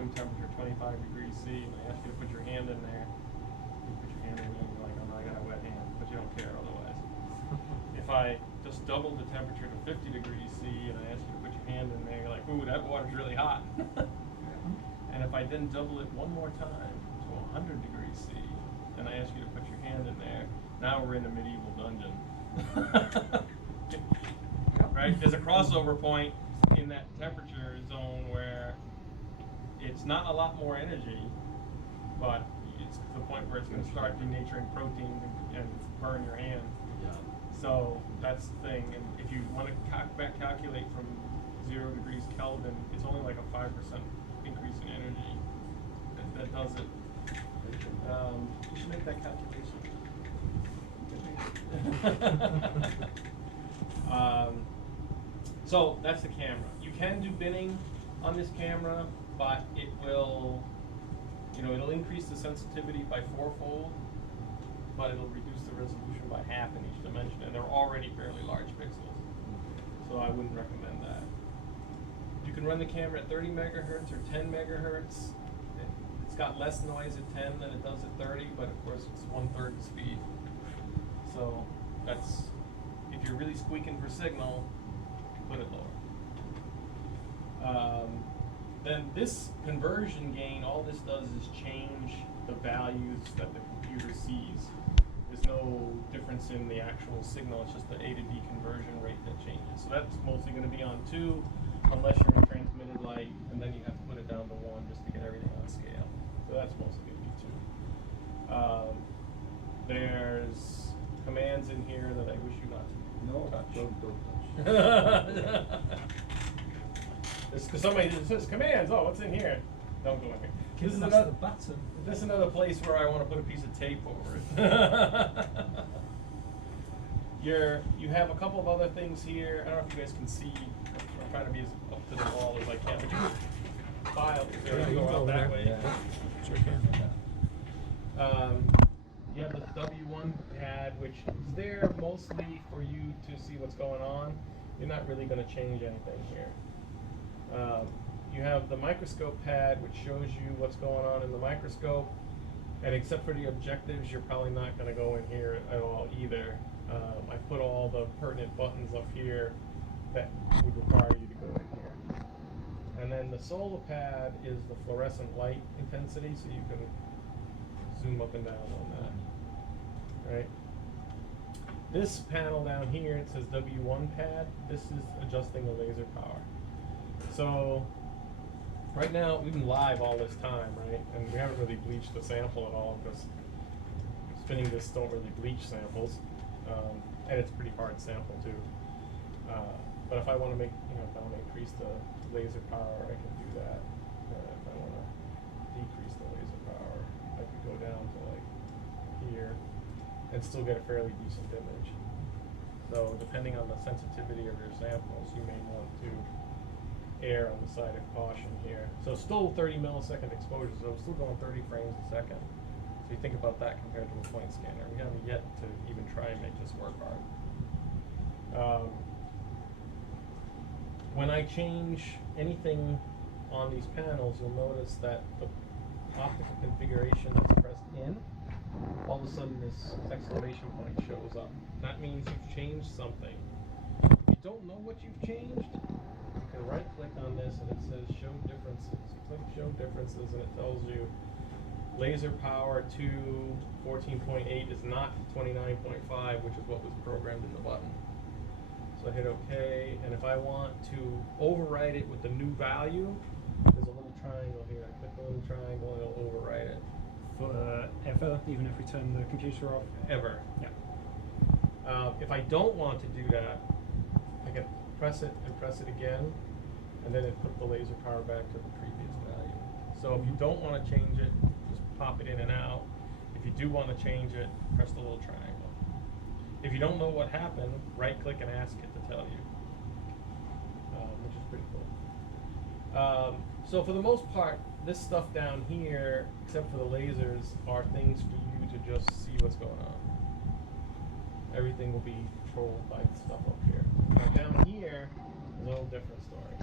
room temperature 25 degrees C, and I ask you to put your hand in there, you put your hand in there, and you're like, oh no, I got a wet hand, but you don't care otherwise. If I just double the temperature to 50 degrees C, and I ask you to put your hand in there, you're like, ooh, that water's really hot. And if I then double it one more time to 100 degrees C, and I ask you to put your hand in there, now we're in a medieval dungeon. Right? There's a crossover point in that temperature zone where it's not a lot more energy, but it's to the point where it's going to start denaturing proteins and burn your hand. Yeah. So that's the thing. And if you want to calculate from 0 degrees Kelvin, it's only like a 5% increase in energy that does it. You should make that calculation. So that's the camera. You can do binning on this camera, but it will, it'll increase the sensitivity by 4-fold, but it'll reduce the resolution by half in each dimension, and they're already fairly large pixels. So I wouldn't recommend that. You can run the camera at 30 megahertz or 10 megahertz. It's got less noise at 10 than it does at 30, but of course it's 1/3 the speed. So that's, if you're really squeaking for signal, put it lower. Then this conversion gain, all this does is change the values that the computer sees. There's no difference in the actual signal, it's just the A to D conversion rate that changes. So that's mostly going to be on 2, unless you're in transmitted light, and then you have to put it down to 1 just to get everything on scale. So that's mostly going to be 2. There's commands in here that I wish you not to touch. Don't touch. Because somebody says commands, oh, what's in here? Don't go in here. This is the button. This is another place where I want to put a piece of tape over it. You have a couple of other things here. I don't know if you guys can see. I'm trying to be as up to the wall as I can. But you can file there. You go out that way. Yeah. Sure can. You have the W1 pad, which is there mostly for you to see what's going on. You're not really going to change anything here. You have the microscope pad, which shows you what's going on in the microscope. And except for the objectives, you're probably not going to go in here at all either. I put all the pertinent buttons up here that would require you to go in here. And then the solar pad is the fluorescent light intensity, so you can zoom up and down on that. Right? This panel down here, it says W1 pad. This is adjusting the laser power. So right now, we've been live all this time, right? And we haven't really bleached the sample at all because spinning discs don't really bleach samples. And it's a pretty hard sample too. But if I want to make, if I want to increase the laser power, I can do that. If I want to decrease the laser power, I could go down to like here and still get a fairly decent image. So depending on the sensitivity of your samples, you may want to err on the side of caution here. So still 30 millisecond exposure, so I'm still going 30 frames a second. So you think about that compared to a point scanner. We haven't yet to even try and make this work hard. When I change anything on these panels, you'll notice that the optical configuration that's pressed in, all of a sudden this exclamation point shows up. That means you've changed something. If you don't know what you've changed, you can right click on this and it says show differences. You click show differences and it tells you laser power to 14.8 is not 29.5, which is what was programmed in the button. So I hit OK, and if I want to overwrite it with the new value, there's a little triangle here. I click the little triangle and it'll overwrite it. Forever, even if we turn the computer off? Ever. Yeah. If I don't want to do that, I can press it and press it again, and then it put the laser power back to the previous value. So if you don't want to change it, just pop it in and out. If you do want to change it, press the little triangle. If you don't know what happened, right click and ask it to tell you, which is pretty cool. So for the most part, this stuff down here, except for the lasers, are things for you to just see what's going on. Everything will be controlled by stuff up here. Now down here is a whole different story.